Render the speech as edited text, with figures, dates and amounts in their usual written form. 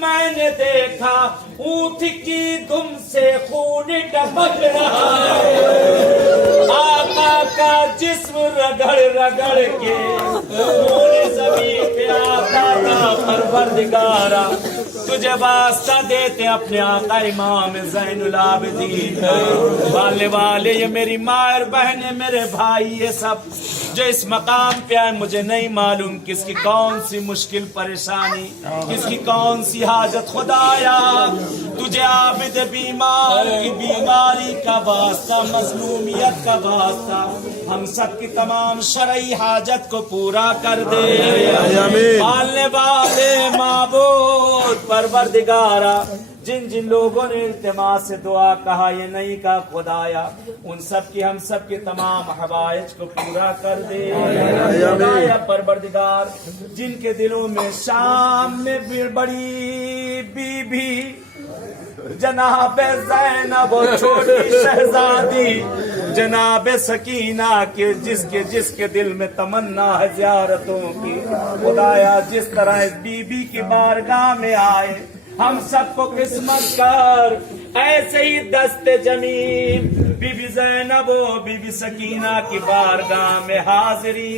میں نے دیکھا اونٹ کی دم سے خون ٹپک رہا ہے، آقا کا جسم رگڑ رگڑ کے خون زمین پہ آتا تھا۔ پروردگارا تجھے واسطہ دیتے اپنے آقا امام زین العابدین، والے والے یہ میری ماں اور بہنیں، میرے بھائی، یہ سب جو اس مقام پہ آئے، مجھے نہیں معلوم کس کی کون سی مشکل پریشانی، کس کی کون سی حاجت۔ خدایا تجھے عابد بیمار کی بیماری کا واسطہ، مظلومیت کا واسطہ، ہم سب کی تمام شرعی حاجت کو پورا کر دے۔ پالنے والے معبود پروردگارا، جن جن لوگوں نے التماس سے دعا کہا، یہ نہیں کہا، خدایا ان سب کی، ہم سب کے تمام حوائج کو پورا کر دے۔ خدایا پروردگار، جن کے دلوں میں شام میں بڑی بی بی جناب زینب و چھوٹی شہزادی جناب سکینہ کے جس کے دل میں تمنا ہے زیارتوں کی، خدایا جس طرح اس بی بی کی بارگاہ میں آئے، ہم سب کو قسمت کر ایسے ہی دست جمیل بی بی زینب و بی بی سکینہ کی بارگاہ میں حاضری